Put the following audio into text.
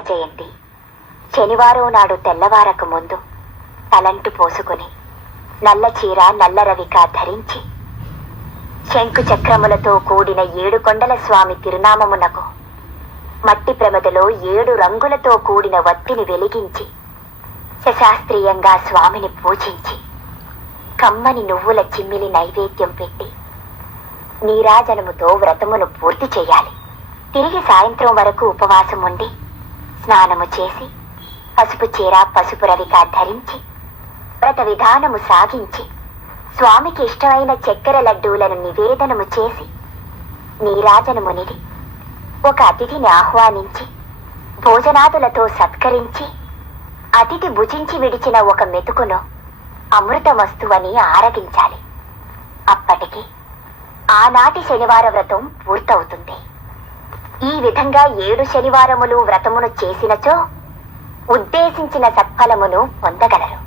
జయంతి శనివారం నాడు తెల్లవారక ముందు తలంటు పోసుకుని నల్ల చీర నల్ల రవిక ధరించి శంకు చక్రములతో కూడిన 7 కొండల స్వామి తిరునామమునకు మట్టి ప్రమదలో 7 రంగులతో కూడిన వత్తిని వెలిగించి శశాస్త్రీయంగా స్వామిని పూజించి కమ్మని నువ్వుల చిమ్మిలి నైవేద్యం పెట్టి నీరాజనముతో వ్రతమును పూర్తి చేయాలి. తిరిగి సాయంత్రం వరకు ఉపవాసం ఉండి స్నానము చేసి పసుపు చీర పసుపు రవిక ధరించి వ్రత విధానము సాగించి స్వామికి ఇష్టమైన చక్కెర లడ్డూలను నివేదనము చేసి నీరాజనమునిది ఒక అతిథిని ఆహ్వానించి భోజనాదులతో సత్కరించి అతిథి భుజించి విడిచిన ఒక మెతుకును అమృత వస్తువని ఆరగించాలి. అప్పటికి ఆనాటి శనివార వ్రతం పూర్తవుతుంది. ఈ విధంగా 7 శనివారములు వ్రతమును చేసినచో ఉద్దేశించిన సత్ఫలమును పొందగలరు.